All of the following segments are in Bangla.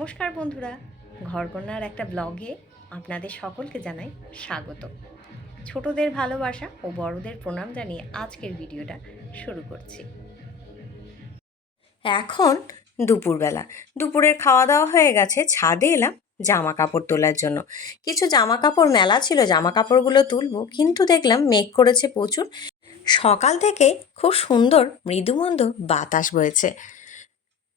নমস্কার বন্ধুরা, ঘরকন্যার একটা ব্লগে আপনাদের সকলকে জানাই স্বাগত। ছোটদের ভালোবাসা ও বড়দের প্রণাম জানিয়ে আজকের ভিডিওটা শুরু করছি। এখন দুপুরবেলা, দুপুরের খাওয়া দাওয়া হয়ে গেছে, ছাদে এলাম জামা কাপড় তোলার জন্য। কিছু জামা কাপড় মেলা ছিল জামা কাপড়গুলো তুলবো, কিন্তু দেখলাম মেঘ করেছে প্রচুর। সকাল থেকে খুব সুন্দর, মৃদুমন্দ বাতাস বয়েছে।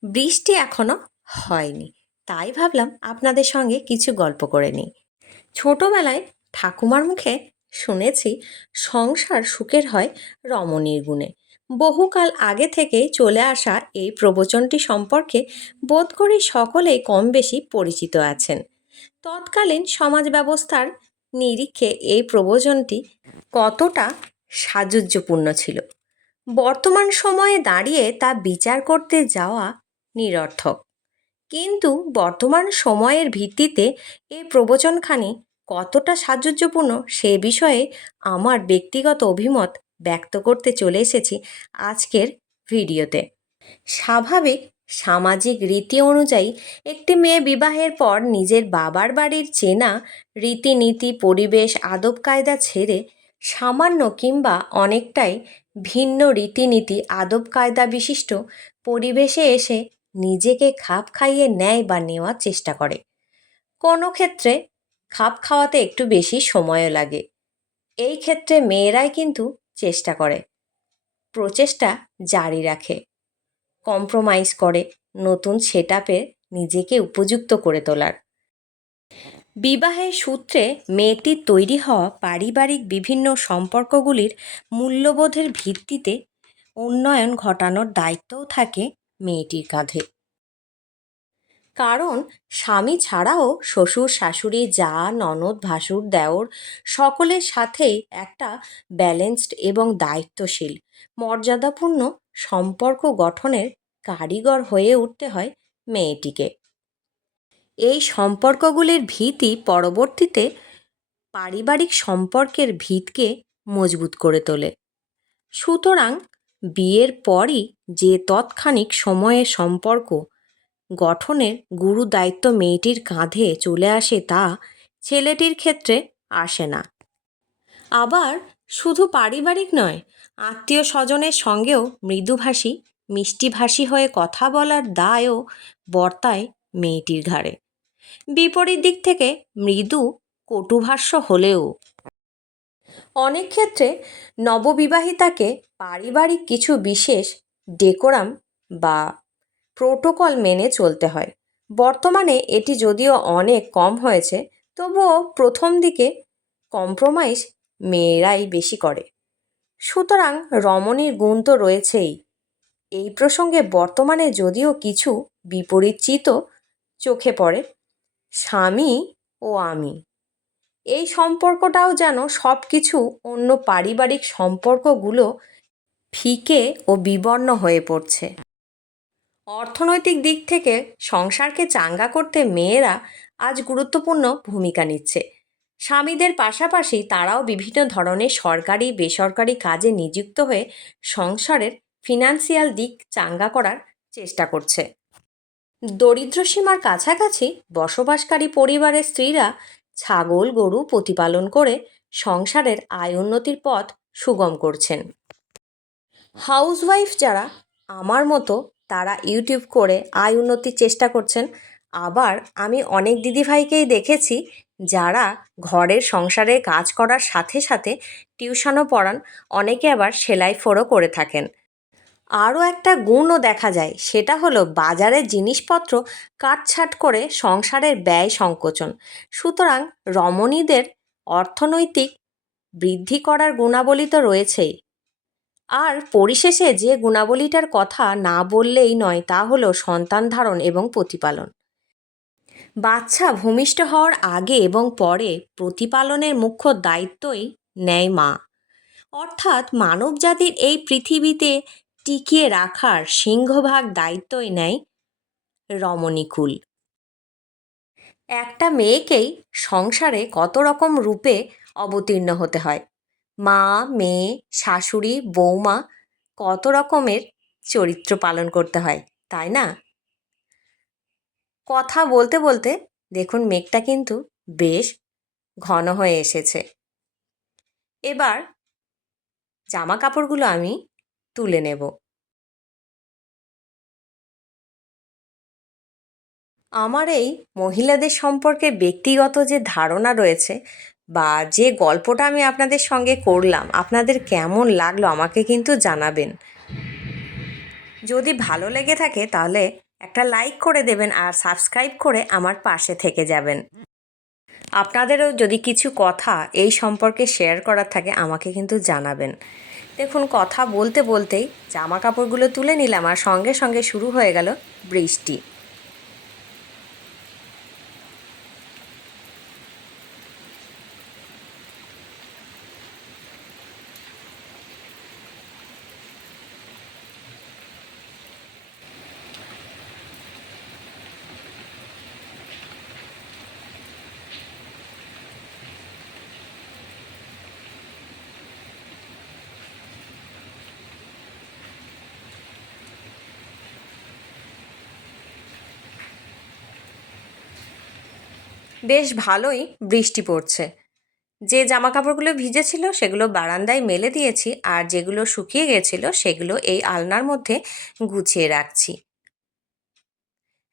বৃষ্টি এখনও হয়নি। তাই ভাবলাম আপনাদের সঙ্গে কিছু গল্প করে নিই। ছোটোবেলায় ঠাকুমার মুখে শুনেছি সংসার সুখের হয় রমণীর গুণে। বহুকাল আগে থেকেই চলে আসা এই প্রবচনটি সম্পর্কে বোধ করি সকলেই কম বেশি পরিচিত আছেন। তৎকালীন সমাজ ব্যবস্থার নিরিখে এই প্রবচনটি কতটা সাযুজ্যপূর্ণ ছিল। বর্তমান সময়ে দাঁড়িয়ে তা বিচার করতে যাওয়া নিরর্থক। কিন্তু বর্তমান সময়ের ভিত্তিতে এই প্রবচনখানি কতটা সাহায্যপূর্ণ সে বিষয়ে আমার ব্যক্তিগত অভিমত ব্যক্ত করতে চলে এসেছি আজকের ভিডিওতে। স্বাভাবিক সামাজিক রীতি অনুযায়ী একটি মেয়ে বিবাহের পর নিজের বাবার বাড়ির চেনা রীতিনীতি, পরিবেশ, আদব কায়দা ছেড়ে সামান্য কিংবা অনেকটাই ভিন্ন রীতিনীতি, আদব কায়দা বিশিষ্ট পরিবেশে এসে নিজেকে খাপ খাইয়ে নেয় বা নেওয়ার চেষ্টা করে। কোনো ক্ষেত্রে খাপ খাওয়াতে একটু বেশি সময়ও লাগে। এই ক্ষেত্রে মেয়েরাই কিন্তু চেষ্টা করে। প্রচেষ্টা জারি রাখে। কম্প্রোমাইজ করে নতুন সেট নিজেকে উপযুক্ত করে তোলার। বিবাহের সূত্রে মেয়েটির তৈরি হওয়া পারিবারিক বিভিন্ন সম্পর্কগুলির মূল্যবোধের ভিত্তিতে উন্নয়ন ঘটানোর দায়িত্বও থাকে মেয়েটির কাঁধে। কারণ স্বামী ছাড়াও শ্বশুর, শাশুড়ি, যা, ননদ, ভাসুর, দেওর সকলের সাথেই একটা ব্যালেন্সড এবং দায়িত্বশীল, মর্যাদাপূর্ণ সম্পর্ক গঠনের কারিগর হয়ে উঠতে হয় মেয়েটিকে। এই সম্পর্কগুলির ভীতি পরবর্তীতে পারিবারিক সম্পর্কের ভিতকে মজবুত করে তোলে। সুতরাং বিয়ের পরই যে তৎক্ষণিক সময়ে সম্পর্ক গঠনের গুরু দায়িত্ব মেয়েটির কাঁধে চলে আসে তা ছেলেটির ক্ষেত্রে আসে না। আবার শুধু পারিবারিক নয় আত্মীয় স্বজনের সঙ্গেও মৃদুভাষী, মিষ্টিভাষী হয়ে কথা বলার দায়ও বর্তায় মেয়েটির ঘাড়ে। বিপরীত দিক থেকে মৃদু, কটুভাষ্য হলেও। অনেক ক্ষেত্রে নববিবাহিতাকে পারিবারিক কিছু বিশেষ ডেকোরাম বা প্রোটোকল মেনে চলতে হয়। বর্তমানে এটি যদিও অনেক কম হয়েছে, তবুও প্রথম দিকে কম্প্রোমাইজ মেয়েরাই বেশি করে। সুতরাং রমণীর গুণ তো রয়েছেই। এই প্রসঙ্গে বর্তমানে যদিও কিছু বিপরীত চিত চোখে পড়ে, স্বামী ও আমি। এই সম্পর্কটাও যেন সব কিছু অন্য পারিবারিক সম্পর্কগুলো ফিকে ও বিবর্ণ হয়ে পড়ছে। অর্থনৈতিক দিক থেকে সংসারকে চাঙ্গা করতে মেয়েরা আজ গুরুত্বপূর্ণ ভূমিকা নিচ্ছে। স্বামীদের পাশাপাশি তারাও বিভিন্ন ধরনের সরকারি, বেসরকারি কাজে নিযুক্ত হয়ে সংসারের ফিনান্সিয়াল দিক চাঙ্গা করার চেষ্টা করছে। দরিদ্র সীমার কাছাকাছি বসবাসকারী পরিবারের স্ত্রীরা ছাগল, গরু প্রতিপালন করে সংসারের আয় উন্নতির পথ সুগম করছেন। হাউসওয়াইফ যারা, আমার মতো তারা ইউটিউব করে আয় উন্নতির চেষ্টা করছেন। আবার আমি অনেক দিদিভাইকেই দেখেছি যারা ঘরের সংসারে কাজ করার সাথে সাথে টিউশনও পড়ান, অনেকে আবার সেলাই ফোরও করে থাকেন। আরও একটা গুণও দেখা যায়, সেটা হলো বাজারের জিনিসপত্র কাটছাট করে সংসারের ব্যয় সংকোচন। সুতরাং রমণীদের অর্থনৈতিক বৃদ্ধি করার গুণাবলী তো রয়েছেই। আর পরিশেষে যে গুণাবলীটার কথা না বললেই নয়, তা হলো সন্তান ধারণ এবং প্রতিপালন। বাচ্চা ভূমিষ্ঠ হওয়ার আগে এবং পরে প্রতিপালনের মুখ্য দায়িত্বই নেয় মা। অর্থাৎ মানবজাতির এই পৃথিবীতে টিকিয়ে রাখার সিংহভাগ দায়িত্বই নেয় রমণীকুল। একটা মেয়েকেই সংসারে কত রকম রূপে অবতীর্ণ হতে হয়। মা, মেয়ে, শাশুড়ি, বৌমা কত রকমের চরিত্র পালন করতে হয়, তাই না? কথা বলতে বলতে দেখুন মেঘটা কিন্তু বেশ ঘন হয়ে এসেছে। এবার জামা কাপড়গুলো আমি তুলে নেব। আমার এই মহিলাদের সম্পর্কে ব্যক্তিগত যে ধারণা রয়েছে বা যে গল্পটা আমি আপনাদের সঙ্গে করলাম, আপনাদের কেমন লাগল আমাকে কিন্তু জানাবেন। যদি ভালো লেগে থাকে তাহলে একটা লাইক করে দেবেন আর সাবস্ক্রাইব করে আমার পাশে থেকে যাবেন। আপনাদেরও যদি কিছু কথা এই সম্পর্কে শেয়ার করার থাকে আমাকে কিন্তু জানাবেন। দেখুন, কথা বলতে বলতেই জামা কাপড়গুলো তুলে নিলাম আর সঙ্গে সঙ্গে শুরু হয়ে গেল বৃষ্টি। বেশ ভালোই বৃষ্টি পড়ছে। যে জামা কাপড়গুলো ভিজেছিল, সেগুলো বারান্দায় মেলে দিয়েছি আর যেগুলো শুকিয়ে গেছিল, সেগুলো এই আলনার মধ্যে গুছিয়ে রাখছি।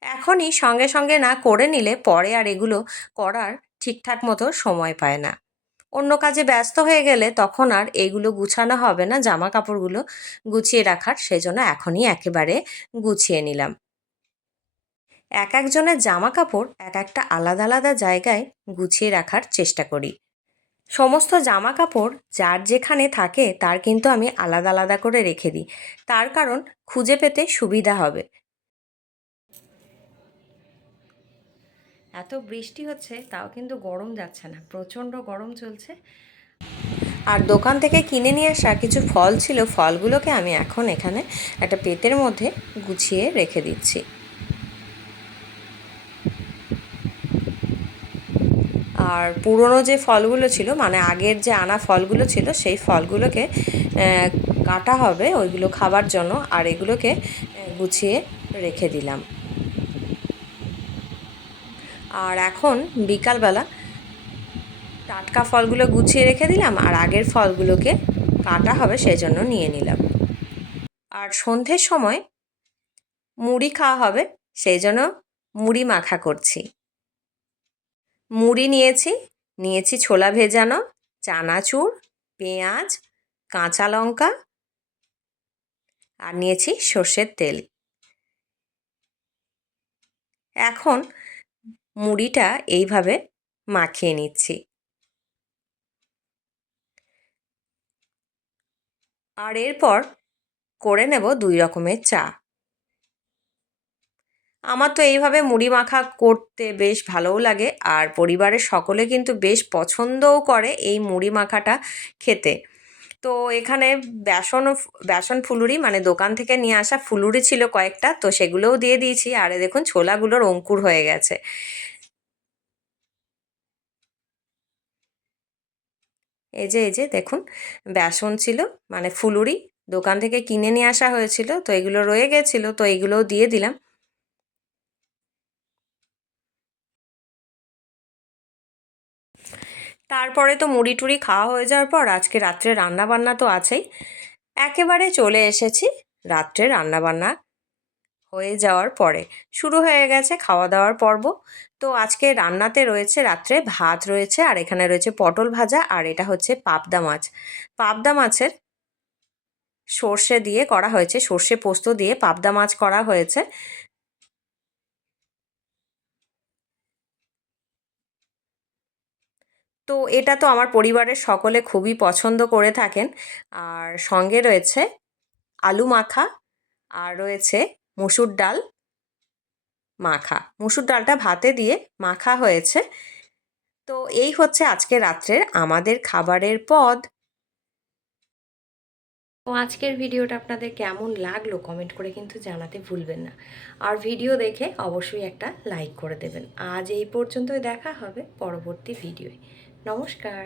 এখনই সঙ্গে সঙ্গে না করে নিলে পরে আর এগুলো করার ঠিকঠাক মতো সময় পায় না। অন্য কাজে ব্যস্ত হয়ে গেলে তখন আর এগুলো গুছানো হবে না জামা কাপড়গুলো গুছিয়ে রাখার, সেজন্য এখনই একেবারে গুছিয়ে নিলাম। এক একজনের জামা কাপড় এক একটা আলাদা আলাদা জায়গায় গুছিয়ে রাখার চেষ্টা করি। সমস্ত জামা কাপড় যার যেখানে থাকে তার কিন্তু আমি আলাদা আলাদা করে রেখে দিই। তার কারণ খুঁজে পেতে সুবিধা হবে। এত বৃষ্টি হচ্ছে তাও কিন্তু গরম যাচ্ছে না। প্রচণ্ড গরম চলছে। আর দোকান থেকে কিনে নিয়ে আসা কিছু ফল ছিল ফলগুলোকে আমি এখন এখানে একটা পেটের মধ্যে গুছিয়ে রেখে দিচ্ছি। আর পুরনো যে ফলগুলো ছিল মানে আগের যে আনা ফলগুলো ছিল, সেই ফলগুলোকে কাটা হবে ওইগুলো খাবার জন্য আর এগুলোকে গুছিয়ে রেখে দিলাম। আর এখন বিকালবেলা টাটকা ফলগুলো গুছিয়ে রেখে দিলাম আর আগের ফলগুলোকে কাটা হবে সেই জন্য নিয়ে নিলাম। আর সন্ধ্যের সময় মুড়ি খাওয়া হবে, সেই জন্য মুড়ি মাখা করছি। মুড়ি নিয়েছি নিয়েছি ছোলা ভেজানো, চানাচুর, পেঁয়াজ, কাঁচা লঙ্কা আর নিয়েছি সর্ষের তেল। এখন মুড়িটা এইভাবে মাখিয়ে নিচ্ছি। আর এরপর করে নেব দুই রকমের চা। আমার তো এইভাবে মুড়ি মাখা করতে বেশ ভালোও লাগে আর পরিবারের সকলে কিন্তু বেশ পছন্দও করে এই মুড়ি মাখাটা খেতে। তো এখানে বেসন বেসন ফুলুরি মানে দোকান থেকে নিয়ে আসা ফুলুরি ছিল কয়েকটা, তো সেগুলোও দিয়ে দিয়েছি। আর দেখুন ছোলাগুলোর অঙ্কুর হয়ে গেছে। এই যে এই যে দেখুন বেসন ছিল মানে ফুলুরি দোকান থেকে কিনে নিয়ে আসা হয়েছিল, তো এগুলো রয়ে গেছিল, তো এগুলোও দিয়ে দিলাম। তারপরে তো মুড়ি টুড়ি খাওয়া হয়ে যাওয়ার পর আজকে রাত্রে রান্না বান্না তো আছেই। একেবারে চলে এসেছি রাত্রে রান্না বান্না হয়ে যাওয়ার পরে। শুরু হয়ে গেছে খাওয়া দাওয়ার পর্ব। তো আজকে রান্নাতে রয়েছে রাত্রে ভাত রয়েছে আর এখানে রয়েছে পটল ভাজা আর এটা হচ্ছে পাবদা মাছ। পাবদা মাছের সর্ষে দিয়ে করা হয়েছে। সর্ষে পোস্ত দিয়ে পাবদা মাছ করা হয়েছে। তো এটা তো আমার পরিবারের সকলে খুবই পছন্দ করে থাকেন। আর সঙ্গে রয়েছে আলু মাখা আর রয়েছে মুসুর ডাল মাখা। মুসুর ডালটা ভাতে দিয়ে মাখা হয়েছে। তো এই হচ্ছে আজকে রাত্রের আমাদের খাবারের পদ। তো আজকের ভিডিওটা আপনাদের কেমন লাগল কমেন্ট করে কিন্তু জানাতে ভুলবেন না। আর ভিডিও দেখে অবশ্যই একটা লাইক করে দেবেন। আজ এই পর্যন্তই দেখা হবে পরবর্তী ভিডিওয়। নমস্কার।